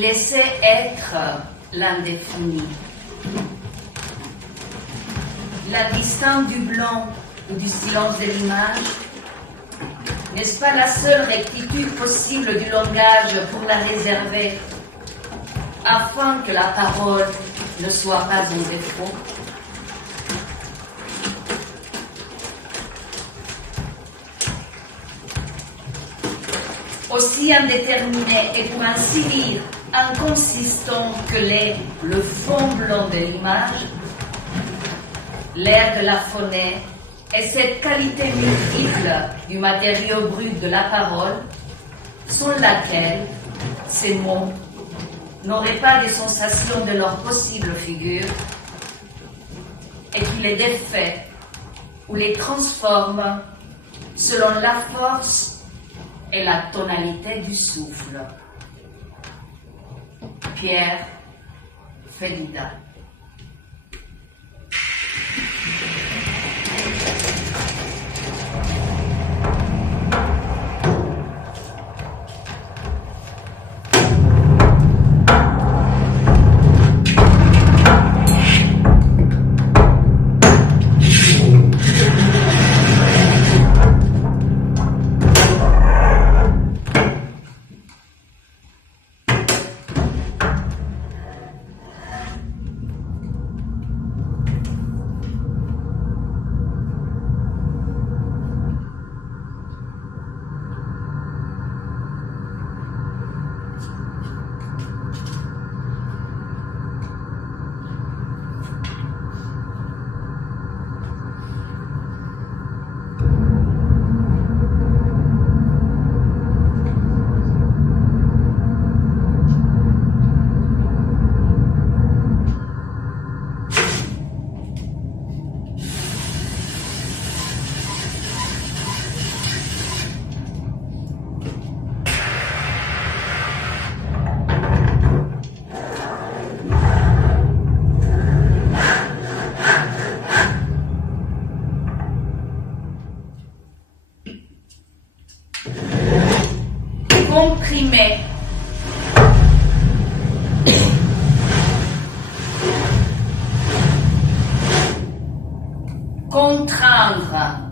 Laissez être l'indéfini. La distance du blanc ou du silence de l'image, n'est-ce pas la seule rectitude possible du langage pour la réserver, afin que la parole ne soit pas un défaut? Aussi indéterminé et pour ainsi dire inconsistant que l'est le fond blanc de l'image, l'air de la phonée et cette qualité multiple du matériau brut de la parole, sans laquelle ces mots n'auraient pas des sensations de leur possible figure et qui les défait ou les transforme selon la force et la tonalité du souffle. Pierre Fedida. Comprimer, contraindre,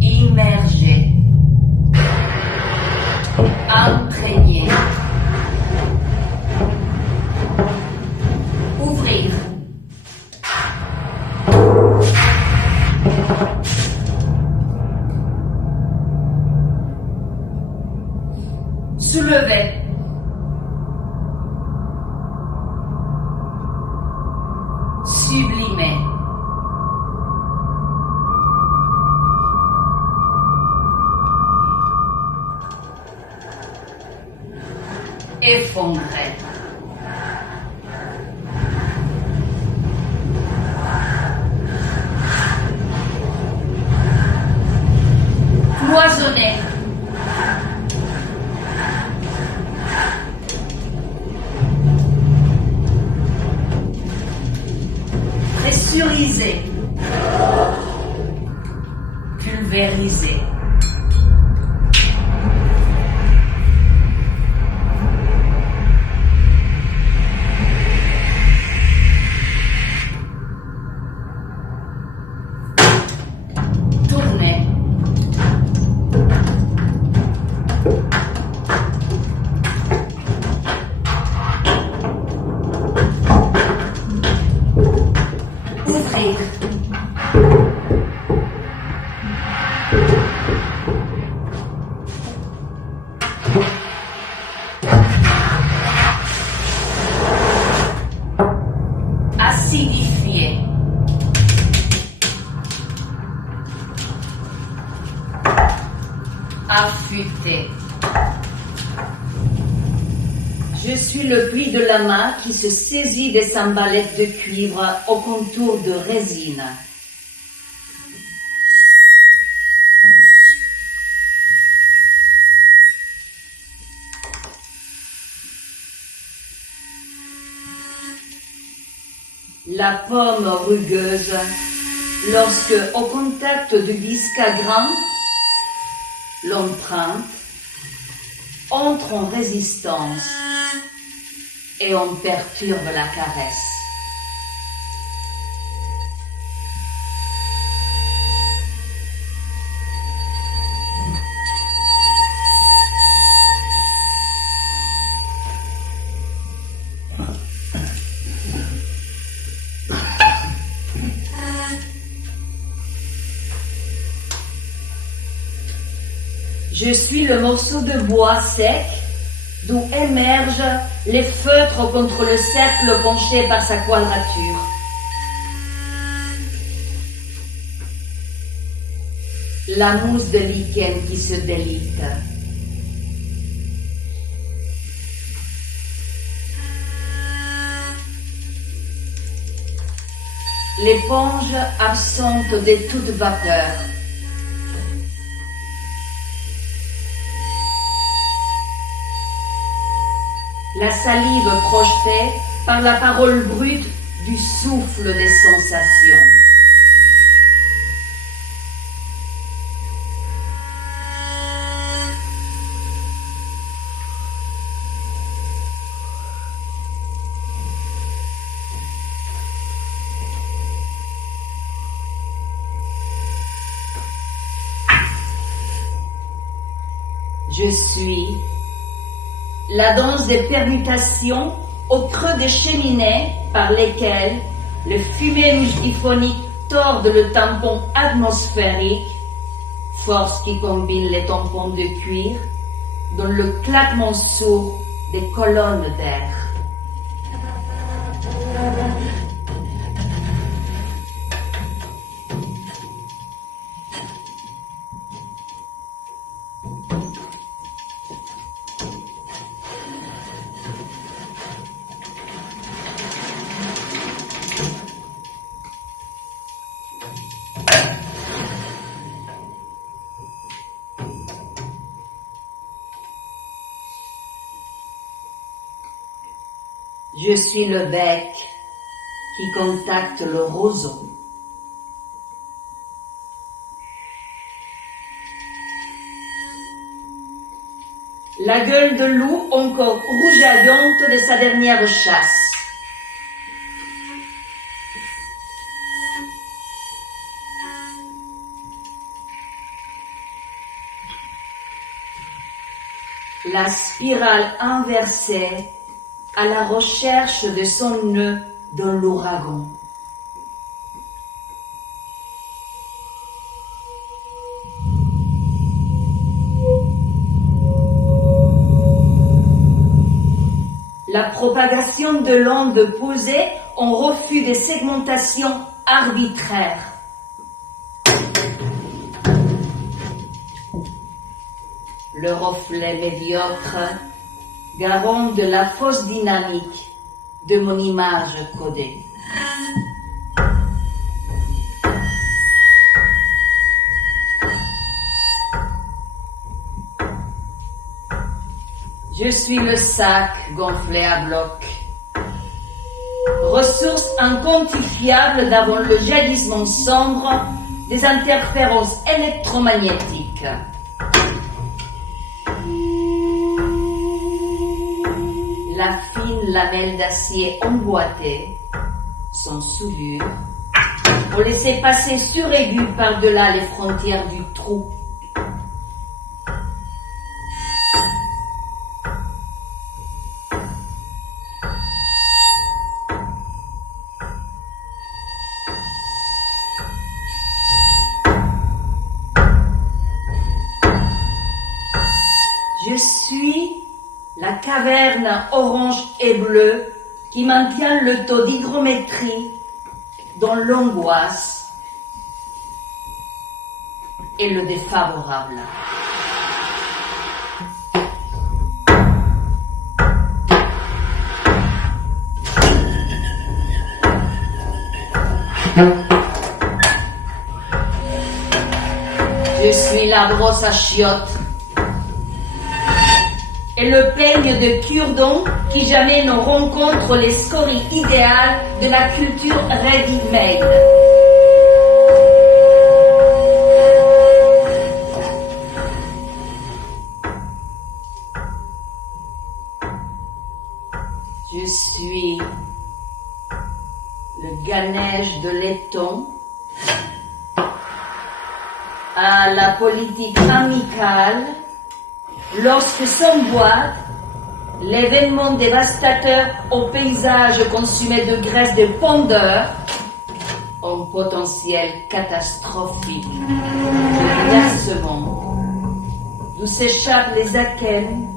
immerger, imprégner, ouvrir, soulever, sublimer, effondrer, cloisonner, pressuriser, pulvériser, tourner, ouvrir, acidifier, affûter. Je suis le pli de la main qui se saisit des cymbalettes de cuivre au contour de résine. la pomme rugueuse, lorsque, au contact du disque grand, l'empreinte entre en résistance et on perturbe la caresse. Je suis le morceau de bois sec d'où émergent les feutres contre le cercle penché par sa quadrature. La mousse de lichen qui se délite. L'éponge absente de toute vapeur. La salive projetée par la parole brute du souffle des sensations. Je suis la danse des permutations au creux des cheminées par lesquelles le fumée multiphonique tord le tampon atmosphérique, force qui combine les tampons de cuir dans le claquement sourd des colonnes d'air. Je suis le bec qui contacte le roseau. La gueule de loup encore rougeaillante de sa dernière chasse. La spirale inversée à la recherche de son nœud dans l'ouragan. La propagation de l'onde posée en refus des segmentations arbitraires. Le reflet médiocre, garant de la fausse dynamique de mon image codée. Je suis le sac gonflé à bloc, ressource inquantifiable d'avant le jaillissement sombre des interférences électromagnétiques. La fine lamelle d'acier emboîtée, sans soudure, pour laisser passer suraigu par-delà les frontières du trou. Je suis la caverne orange et bleue qui maintient le taux d'hygrométrie dans l'angoisse et le défavorable. Je suis la brosse à chiottes et le peigne de cure-dent qui jamais ne rencontre les scories idéales de la culture ready-made. Je suis le ganeige de laiton à la politique amicale lorsque s'emboîte l'événement dévastateur au paysage consumé de graisse de pondeur en potentiel catastrophique de versement d'où s'échappent les akènes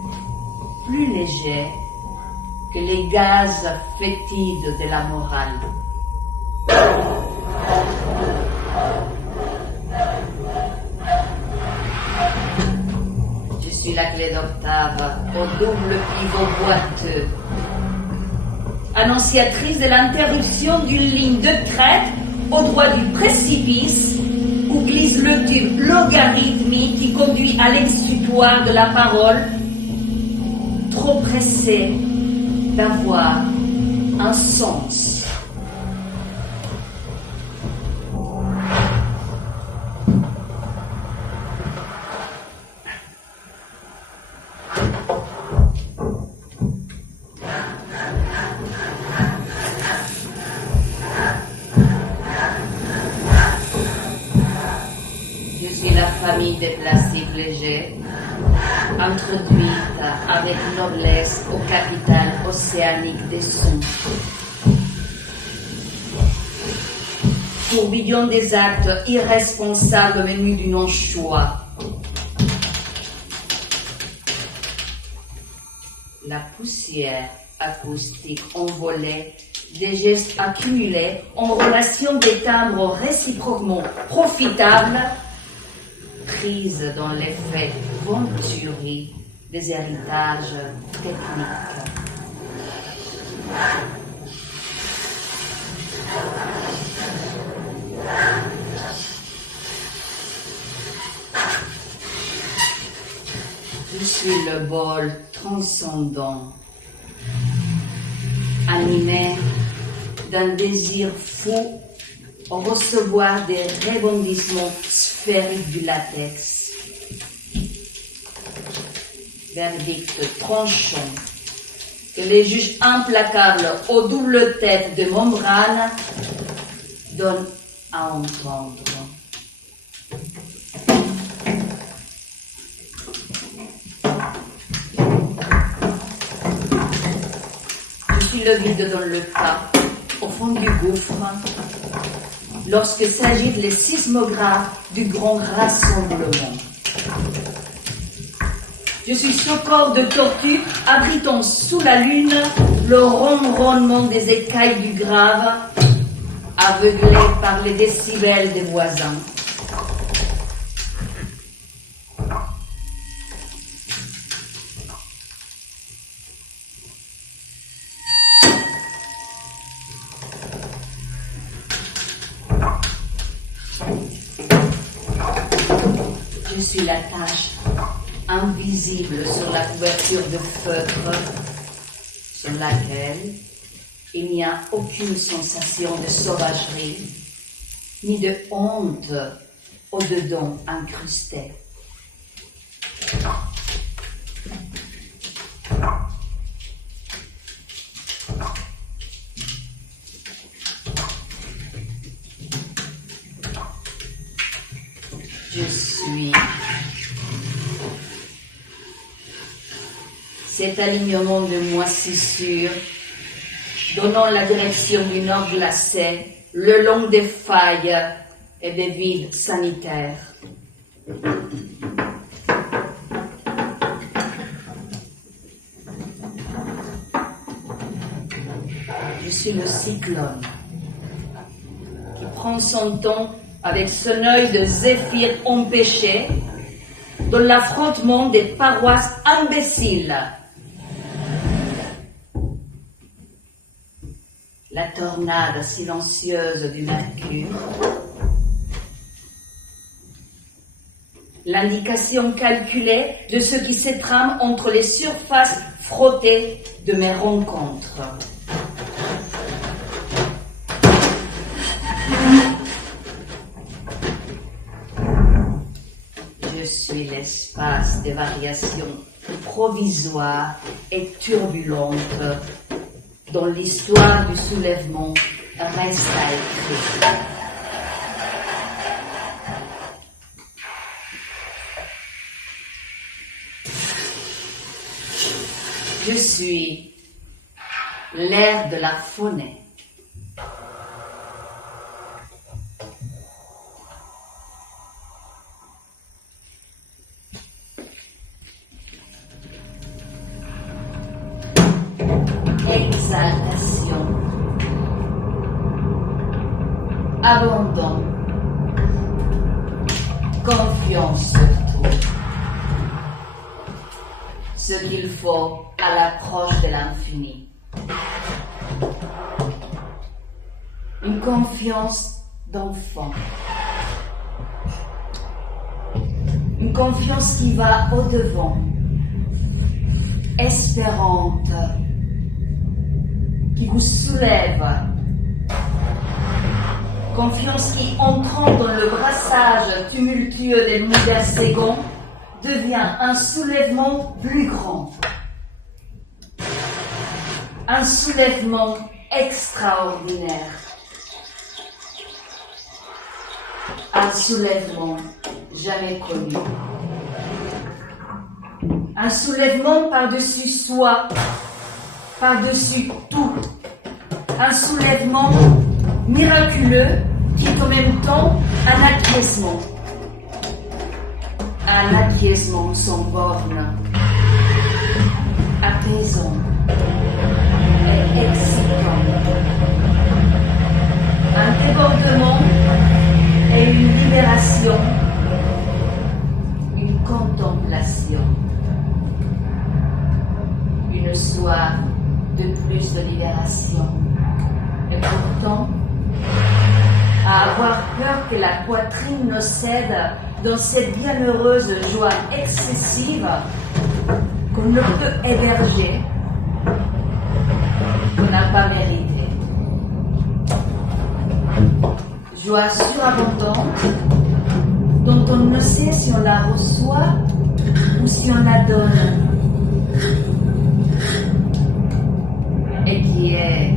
plus légers que les gaz fétides de la morale. Je suis la clé d'octave au double pivot boiteux, annonciatrice de l'interruption d'une ligne de crête au droit du précipice où glisse le tube logarithmique qui conduit à l'exutoire de la parole, trop pressée d'avoir un sens. Je suis la famille des plastiques légers, introduite avec noblesse au capital océanique des sons. Tourbillon des actes irresponsables venus du non-choix. La poussière acoustique envolée des gestes accumulés en relation des timbres réciproquement profitables, prise dans l'effet venturi des héritages techniques. Je suis le bol transcendant, animé d'un désir fou au recevoir des rebondissements sphériques du latex. Verdict tranchant que les juges implacables aux doubles têtes de membrane donnent à entendre. Je suis le vide dans le tas, au fond du gouffre, lorsque s'agitent les sismographes du grand rassemblement. Je suis ce corps de tortue abritant sous la lune le ronronnement des écailles du grave, aveuglé par les décibels des voisins. Je suis la tache invisible sur la couverture de feutre sur laquelle il n'y a aucune sensation de sauvagerie ni de honte au-dedans incrusté. Je suis cet alignement de moisissures donnant la direction du nord glacé le long des failles et des vides sanitaires. Je suis le cyclone qui prend son temps avec son œil de zéphyr empêché dans l'affrontement des paroisses imbéciles. La tornade silencieuse du mercure, l'indication calculée de ce qui se trame entre les surfaces frottées de mes rencontres. Je suis l'espace des variations provisoires et turbulentes dont l'histoire du soulèvement reste à écrire. Je suis l'air de la faune. Exaltation, abandon, confiance surtout. Ce qu'il faut à l'approche de l'infini. Une confiance d'enfant. Une confiance qui va au-devant, espérante, qui vous soulève. Confiance qui, entrant dans le brassage tumultueux des modèles seconds, devient un soulèvement plus grand. Un soulèvement extraordinaire. Un soulèvement jamais connu. Un soulèvement par-dessus soi, par-dessus tout. Un soulèvement miraculeux qui est en même temps un acquiescement. Un acquiescement sans borne, apaisant et excitant. Un débordement et une libération, une contemplation, une soif de plus de libération. Et pourtant, à avoir peur que la poitrine ne cède dans cette bienheureuse joie excessive qu'on ne peut héberger, qu'on n'a pas mérité. Joie surabondante dont on ne sait si on la reçoit ou si on la donne, et qui est